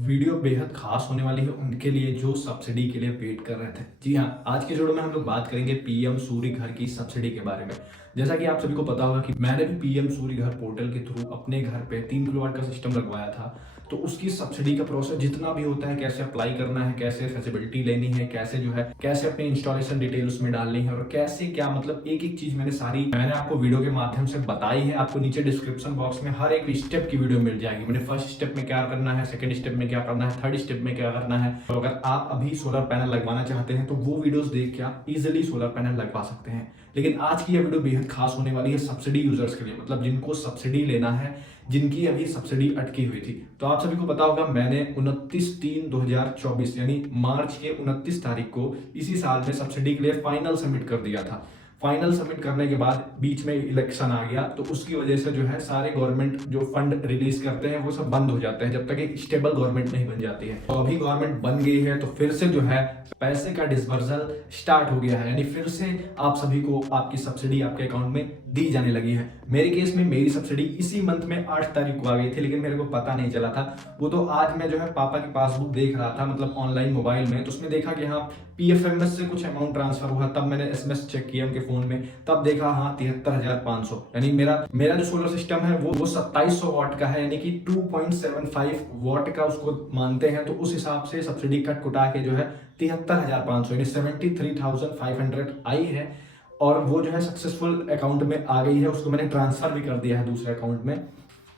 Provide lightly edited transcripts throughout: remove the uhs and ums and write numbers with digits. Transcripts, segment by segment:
Video बेहद खास होने वाली है उनके लिए जो सब्सिडी के लिए वेट कर रहे थे। जी हाँ, आज के वीडियो में हम लोग बात करेंगे पीएम सूर्य घर की सब्सिडी के बारे में। जैसा कि आप सभी को पता होगा कि मैंने भी पीएम सूर्य घर पोर्टल के थ्रू अपने घर पे 3 किलोवाट का सिस्टम लगवाया था। तो उसकी सब्सिडी का प्रोसेस जितना भी होता है, कैसे अप्लाई करना है, कैसे फैसिलिटी लेनी है, कैसे जो है कैसे अपनी इंस्टॉलेशन डिटेल उसमें डालनी है और कैसे क्या मतलब एक एक चीज मैंने आपको वीडियो के माध्यम से बताई है। आपको नीचे डिस्क्रिप्शन बॉक्स में हर एक स्टेप की वीडियो मिल जाएगी। मैंने फर्स्ट स्टेप में क्या करना है, सेकंड स्टेप में क्या करना है, थर्ड स्टेप में क्या करना है। तो अगर आप अभी सोलर पैनल लगवाना चाहते हैं तो वो वीडियोस देख के आप इजिली सोलर पैनल लगवा सकते हैं। लेकिन आज की यह वीडियो बेहद खास होने वाली है सब्सिडी यूजर्स के लिए, मतलब जिनको सब्सिडी लेना है, जिनकी अभी सब्सिडी अटकी हुई थी। तो आप सभी को पता होगा मैंने 29/3/2024 यानी मार्च के 29 तारीख को इसी साल में सब्सिडी के लिए फाइनल सबमिट कर दिया था। फाइनल सबमिट करने के बाद बीच में इलेक्शन आ गया, तो उसकी वजह से जो है सारे गवर्नमेंट जो फंड रिलीज करते हैं वो सब बंद हो जाते हैं जब तक एक स्टेबल गवर्नमेंट नहीं बन जाती है। तो अभी गवर्नमेंट बन गई है तो फिर से जो है पैसे का डिस्बर्सल स्टार्ट हो गया है, यानी फिर से आप सभी को आपकी सब्सिडी आपके अकाउंट में दी जाने लगी है। मेरे केस में मेरी सब्सिडी इसी मंथ में 8 तारीख को आ गई थी, लेकिन मेरे को पता नहीं चला था। वो तो आज मैं जो है पापा की पासबुक देख रहा था, मतलब ऑनलाइन मोबाइल में, तो उसमें देखा कि हाँ पीएफएमएस से कुछ अमाउंट ट्रांसफर हुआ। तब मैंने एसएमएस चेक किया उनके फोन में, तब देखा हाँ 73,500, यानी मेरा जो सोलर सिस्टम है वो 2700 वाट का है, यानी कि 2.75 वाट का उसको मानते हैं। तो उस हिसाब से सब्सिडी कट कुटा के जो है 73,500 यानी 73,500 आई है। और वो जो है सक्सेसफुल अकाउंट में आ गई है, उसको मैंने ट्रांसफर भी कर दिया है दूसरे अकाउंट में।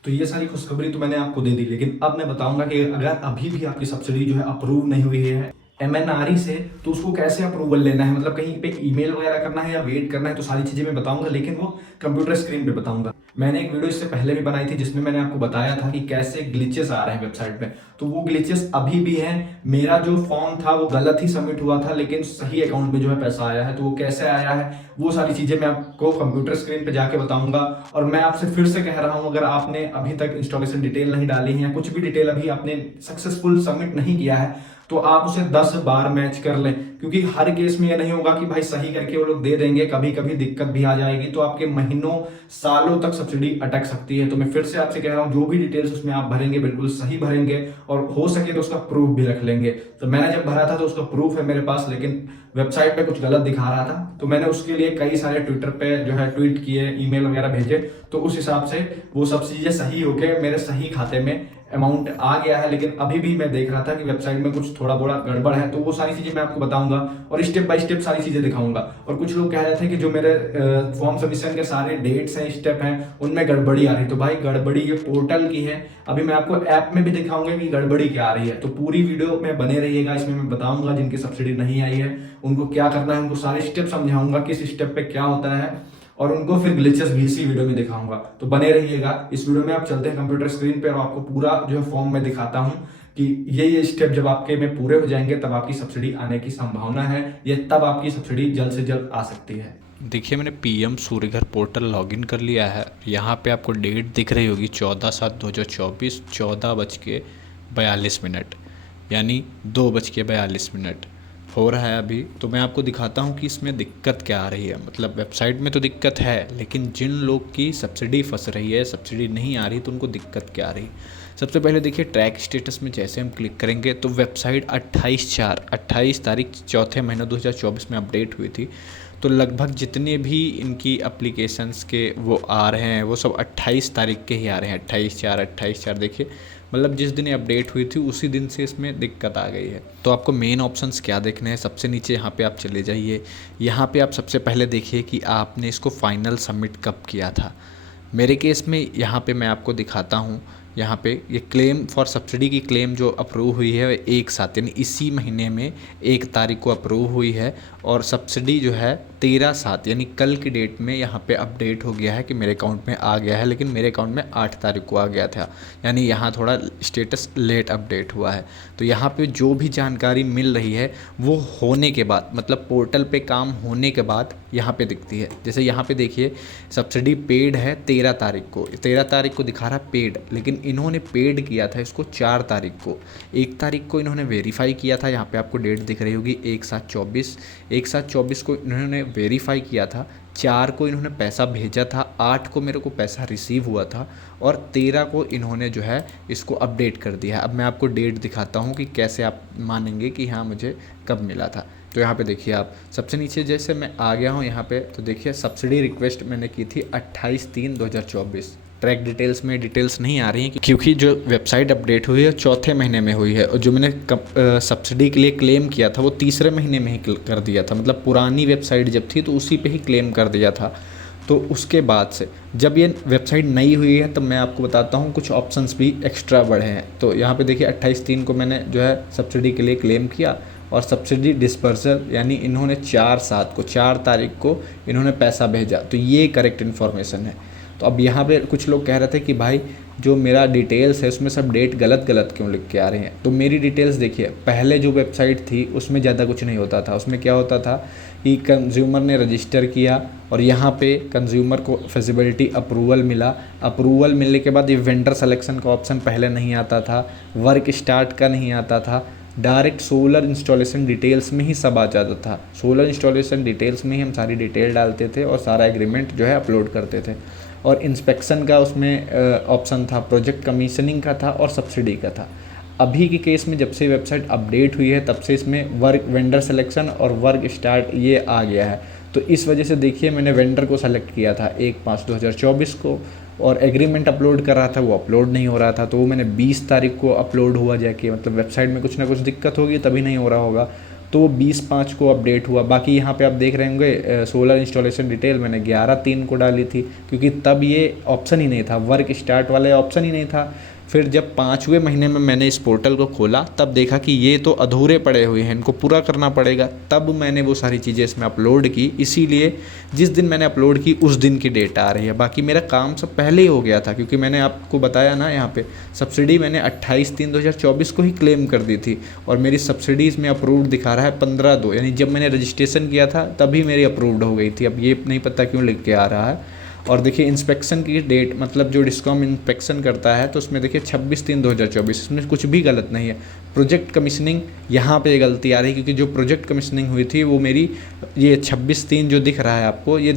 तो ये सारी खुशखबरी तो मैंने आपको दे दी, लेकिन अब मैं बताऊंगा कि अगर अभी भी आपकी सब्सिडी जो है अप्रूव नहीं हुई है एमएनआरई से, तो उसको कैसे अप्रूवल लेना है, मतलब कहीं पे ईमेल वगैरह करना है या वेट करना है, तो सारी चीजें मैं बताऊंगा, लेकिन वो कंप्यूटर स्क्रीन पे बताऊंगा। मैंने एक वीडियो इससे पहले भी बनाई थी जिसमें मैंने आपको बताया था कि कैसे ग्लिचेस आ रहे हैं वेबसाइट पे। तो वो ग्लिचेस अभी भी हैं। मेरा जो फॉर्म था वो गलत ही सबमिट हुआ था, लेकिन सही अकाउंट में जो है पैसा आया है। तो वो कैसे आया है वो सारी चीजें मैं आपको कंप्यूटर स्क्रीन पे जाके बताऊंगा। और मैं आपसे फिर से कह रहा हूं, अगर आपने अभी तक इंस्टॉलेशन डिटेल नहीं डाली है या कुछ भी डिटेल अभी आपने सक्सेसफुल सबमिट नहीं किया है, तो आप उसे 10 बार मैच कर लें, क्योंकि हर केस में यह नहीं होगा कि भाई सही करके वो लोग दे देंगे, कभी कभी दिक्कत भी आ जाएगी, तो आपके महीनों सालों तक सब्सिडी अटक सकती है। तो मैं फिर से आपसे कह रहा हूं, जो भी डिटेल्स उसमें आप भरेंगे बिल्कुल सही भरेंगे और हो सके तो उसका प्रूफ भी रख लेंगे। तो मैंने जब भरा था तो उसका प्रूफ है मेरे पास, लेकिन वेबसाइट पे कुछ गलत दिखा रहा था, तो मैंने उसके लिए कई सारे ट्विटर पे जो है ट्वीट किए, ईमेल वगैरह भेजे, तो उस हिसाब से वो सब चीजें सही होके मेरे सही खाते में अमाउंट आ गया है। लेकिन अभी भी मैं देख रहा था कि वेबसाइट में कुछ थोड़ा बड़ा गड़बड़ है, तो वो सारी चीजें मैं आपको बताऊंगा और स्टेप बाय स्टेप सारी चीजें दिखाऊंगा। और कुछ लोग कह रहे थे कि जो मेरे फॉर्म सबमिशन के सारे डेट्स हैं, स्टेप हैं, उनमें गड़बड़ी आ रही है। तो भाई गड़बड़ी ये पोर्टल की है, अभी मैं आपको ऐप में भी दिखाऊंगा कि गड़बड़ी क्या आ रही है। तो पूरी वीडियो में बने रहिएगा, इसमें मैं बताऊंगा जिनकी सब्सिडी नहीं आई है उनको क्या करना है, उनको सारे स्टेप समझाऊंगा किस स्टेप पे क्या होता है, और उनको फिर ग्लिचेस भी इसी वीडियो में दिखाऊंगा। तो बने रहिएगा इस वीडियो में। आप चलते हैं कंप्यूटर स्क्रीन पे और आपको पूरा जो है फॉर्म में दिखाता हूं कि ये स्टेप जब आपके में पूरे हो जाएंगे तब आपकी सब्सिडी आने की संभावना है, ये तब आपकी सब्सिडी जल्द से जल्द आ सकती है। देखिए मैंने पीएम सूर्य घर पोर्टल लॉगिन कर लिया है। यहाँ पे आपको डेट दिख रही होगी 14/7/2024 14:42 यानी 2:42 हो रहा है अभी। तो मैं आपको दिखाता हूँ कि इसमें दिक्कत क्या आ रही है। मतलब वेबसाइट में तो दिक्कत है, लेकिन जिन लोग की सब्सिडी फंस रही है, सब्सिडी नहीं आ रही, तो उनको दिक्कत क्या आ रही। सबसे पहले देखिए ट्रैक स्टेटस में जैसे हम क्लिक करेंगे तो वेबसाइट 28 तारीख चौथे महीने 2024 में अपडेट हुई थी। तो लगभग जितने भी इनकी एप्लीकेशंस के वो आ रहे हैं वो सब 28 तारीख के ही आ रहे हैं। 28/4 देखिए, मतलब जिस दिन अपडेट हुई थी उसी दिन से इसमें दिक्कत आ गई है। तो आपको मेन ऑप्शंस क्या देखने हैं, सबसे नीचे यहाँ पे आप चले जाइए। यहाँ पे आप सबसे पहले देखिए कि आपने इसको फाइनल सबमिट कब किया था। मेरे केस में यहाँ पे मैं आपको दिखाता हूँ। यहाँ पे ये क्लेम फॉर सब्सिडी की क्लेम जो अप्रूव हुई है एक साथ, यानी इसी महीने में 1 तारीख को अप्रूव हुई है। और सब्सिडी जो है 13/7 यानी कल की डेट में यहाँ पे अपडेट हो गया है कि मेरे अकाउंट में आ गया है, लेकिन मेरे अकाउंट में 8 तारीख को आ गया था, यानी यहाँ थोड़ा स्टेटस लेट अपडेट हुआ है। तो यहाँ पे जो भी जानकारी मिल रही है वो होने के बाद, मतलब पोर्टल पे काम होने के बाद यहाँ पे दिखती है। जैसे यहाँ पे देखिए सब्सिडी पेड है 13 तारीख को, 13 तारीख को दिखा रहा पेड, लेकिन इन्होंने पेड किया था इसको 4 तारीख को। 1 तारीख को इन्होंने वेरीफाई किया था, यहाँ पे आपको डेट दिख रही होगी 1/7/24 को इन्होंने वेरीफाई किया था। 4 को इन्होंने पैसा भेजा था, 8 को मेरे को पैसा रिसीव हुआ था और 13 को इन्होंने जो है इसको अपडेट कर दिया है। अब मैं आपको डेट दिखाता हूँ कि कैसे आप मानेंगे कि हाँ मुझे कब मिला था। तो यहाँ पे देखिए आप सबसे नीचे जैसे मैं आ गया हूँ यहाँ पे, तो देखिए सब्सिडी रिक्वेस्ट मैंने की थी 28/3/2024। ट्रैक डिटेल्स में डिटेल्स नहीं आ रही हैं क्योंकि जो वेबसाइट अपडेट हुई है चौथे महीने में हुई है और जो मैंने सब्सिडी के लिए क्लेम किया था वो तीसरे महीने में ही कर दिया था। मतलब पुरानी वेबसाइट जब थी तो उसी पे ही क्लेम कर दिया था। तो उसके बाद से जब ये वेबसाइट नई हुई है तब मैं आपको बताता हूँ कुछ ऑप्शंस भी एक्स्ट्रा बढ़े हैं। तो यहाँ पे देखिए 28/3 को मैंने जो है सब्सिडी के लिए क्लेम किया और सब्सिडी डिस्पर्सल यानी इन्होंने 4 तारीख को इन्होंने पैसा भेजा। तो ये करेक्ट इन्फॉर्मेशन है। तो अब यहाँ पे कुछ लोग कह रहे थे कि भाई जो मेरा डिटेल्स है उसमें सब डेट गलत गलत क्यों लिख के आ रहे हैं। तो मेरी डिटेल्स देखिए, पहले जो वेबसाइट थी उसमें ज़्यादा कुछ नहीं होता था। उसमें क्या होता था कि कंज्यूमर ने रजिस्टर किया और यहाँ पे कंज्यूमर को फिजिबिलिटी अप्रूवल मिला। अप्रूवल मिलने के बाद ये वेंडर सिलेक्शन का ऑप्शन पहले नहीं आता था, वर्क स्टार्ट का नहीं आता था, डायरेक्ट सोलर इंस्टॉलेशन डिटेल्स में ही सब आ जाता था। सोलर इंस्टॉलेशन डिटेल्स में ही हम सारी डिटेल डालते थे और सारा एग्रीमेंट जो है अपलोड करते थे। और इंस्पेक्शन का उसमें ऑप्शन था, प्रोजेक्ट कमीशनिंग का था और सब्सिडी का था। अभी के केस में जब से वेबसाइट अपडेट हुई है तब से इसमें वर्क वेंडर सिलेक्शन और वर्क स्टार्ट ये आ गया है। तो इस वजह से देखिए मैंने वेंडर को सेलेक्ट किया था 1/5/2024 को और एग्रीमेंट अपलोड कर रहा था, वो अपलोड नहीं हो रहा था। तो वो मैंने 20 तारीख को अपलोड हुआ जाके, मतलब वेबसाइट में कुछ ना कुछ दिक्कत होगी तभी नहीं हो रहा होगा। तो वो 20/5 को अपडेट हुआ। बाकी यहाँ पे आप देख रहे होंगे सोलर इंस्टॉलेशन डिटेल मैंने 11/3 को डाली थी क्योंकि तब ये ऑप्शन ही नहीं था, वर्क स्टार्ट वाले ऑप्शन ही नहीं था। फिर जब 5वें महीने में मैंने इस पोर्टल को खोला तब देखा कि ये तो अधूरे पड़े हुए हैं, इनको पूरा करना पड़ेगा। तब मैंने वो सारी चीज़ें इसमें अपलोड की। इसीलिए जिस दिन मैंने अपलोड की उस दिन की डेट आ रही है। बाकी मेरा काम सब पहले ही हो गया था क्योंकि मैंने आपको बताया ना, यहाँ पे सब्सिडी मैंने 28/3/2024 को ही क्लेम कर दी थी और मेरी सब्सिडीज़ में अप्रूव्ड दिखा रहा है 15/2, यानी जब मैंने रजिस्ट्रेशन किया था तभी मेरी अप्रूव्ड हो गई थी। अब ये नहीं पता क्यों लिख के आ रहा है। और देखिए इंस्पेक्शन की डेट, मतलब जो डिस्कॉम इंस्पेक्शन करता है तो उसमें देखिए 26/3/2024, इसमें कुछ भी गलत नहीं है। प्रोजेक्ट कमीशनिंग यहाँ पे गलती आ रही है क्योंकि जो प्रोजेक्ट कमीशनिंग हुई थी वो मेरी ये 26/3 जो दिख रहा है आपको, ये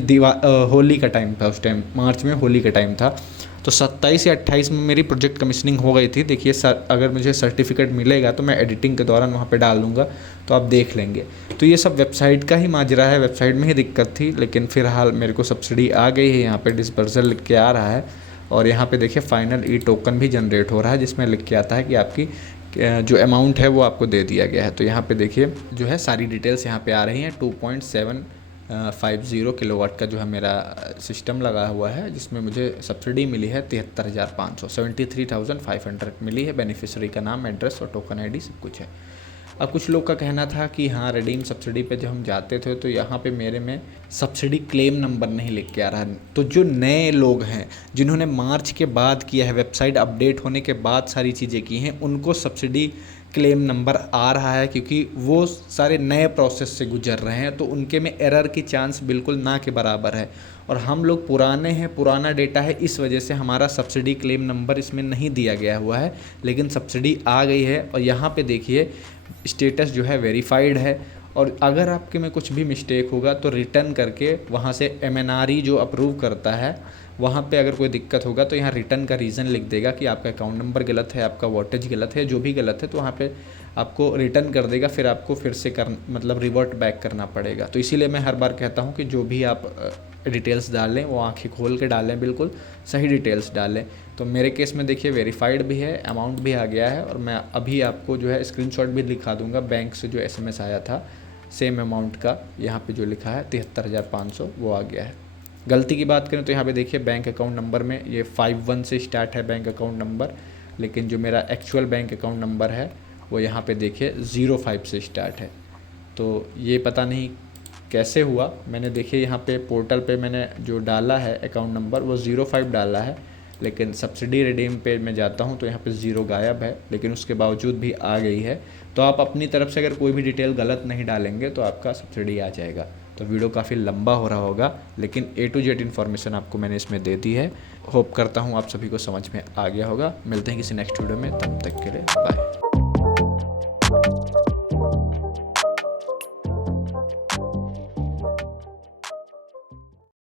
होली का टाइम था, उस टाइम मार्च में होली का टाइम था। तो 27 या 28 में मेरी प्रोजेक्ट कमीशनिंग हो गई थी। देखिए अगर मुझे सर्टिफिकेट मिलेगा तो मैं एडिटिंग के दौरान वहाँ पे डाल दूँगा तो आप देख लेंगे। तो ये सब वेबसाइट का ही माजरा है, वेबसाइट में ही दिक्कत थी, लेकिन फ़िलहाल मेरे को सब्सिडी आ गई है। यहाँ पे डिस्पर्सल लिख के आ रहा है और यहाँ पे देखिए फाइनल ई टोकन भी जनरेट हो रहा है जिसमें लिख के आता है कि आपकी जो अमाउंट है वो आपको दे दिया गया है। तो यहाँ पे देखिए जो है सारी डिटेल्स यहाँ पे आ रही हैं। 2.750 किलोवाट का जो है मेरा सिस्टम लगा हुआ है जिसमें मुझे सब्सिडी मिली है 73,500, 73,500 मिली है। बेनिफिशियरी का नाम, एड्रेस और टोकन आईडी सब कुछ है। अब कुछ लोग का कहना था कि हाँ रिडीम सब्सिडी पे जब हम जाते थे तो यहाँ पे मेरे में सब्सिडी क्लेम नंबर नहीं लिख के आ रहा है। तो जो नए लोग हैं जिन्होंने मार्च के बाद किया है, वेबसाइट अपडेट होने के बाद सारी चीज़ें की हैं, उनको सब्सिडी क्लेम नंबर आ रहा है क्योंकि वो सारे नए प्रोसेस से गुजर रहे हैं। तो उनके में एरर की चांस बिल्कुल ना के बराबर है और हम लोग पुराने हैं, पुराना डेटा है, इस वजह से हमारा सब्सिडी क्लेम नंबर इसमें नहीं दिया गया हुआ है। लेकिन सब्सिडी आ गई है और यहाँ पे देखिए स्टेटस जो है वेरीफाइड है। और अगर आपके में कुछ भी मिस्टेक होगा तो रिटर्न करके वहाँ से MNRE जो अप्रूव करता है वहाँ पे अगर कोई दिक्कत होगा तो यहाँ रिटर्न का रीज़न लिख देगा कि आपका अकाउंट नंबर गलत है, आपका वोटेज गलत है, जो भी गलत है तो वहाँ पे आपको रिटर्न कर देगा। फिर आपको फिर से मतलब रिवर्ट बैक करना पड़ेगा। तो इसीलिए मैं हर बार कहता हूँ कि जो भी आप डिटेल्स डालें वो आंखें खोल के डालें, बिल्कुल सही डिटेल्स डालें। तो मेरे केस में देखिए वेरीफाइड भी है, अमाउंट भी आ गया है और मैं अभी आपको जो है स्क्रीनशॉट भी दिखा दूंगा बैंक से जो SMS आया था सेम अमाउंट का। यहाँ पे जो लिखा है 73,500 वो आ गया है। गलती की बात करें तो यहाँ पे देखिए बैंक अकाउंट नंबर में ये 51 से स्टार्ट है बैंक अकाउंट नंबर, लेकिन जो मेरा एक्चुअल बैंक अकाउंट नंबर है वो यहाँ पे देखिए 05 से स्टार्ट है। तो ये पता नहीं कैसे हुआ। मैंने देखिए यहाँ पे पोर्टल पे मैंने जो डाला है अकाउंट नंबर वो 05 डाला है, लेकिन सब्सिडी रिडीम पे मैं जाता हूँ तो यहाँ पे 0 गायब है, लेकिन उसके बावजूद भी आ गई है। तो आप अपनी तरफ से अगर कोई भी डिटेल गलत नहीं डालेंगे तो आपका सब्सिडी आ जाएगा। तो वीडियो काफ़ी लंबा हो रहा होगा, लेकिन A to Z इन्फॉर्मेशन आपको मैंने इसमें दे दी है। होप करता हूँ आप सभी को समझ में आ गया होगा। मिलते हैं किसी नेक्स्ट वीडियो में, तब तक के लिए बाय।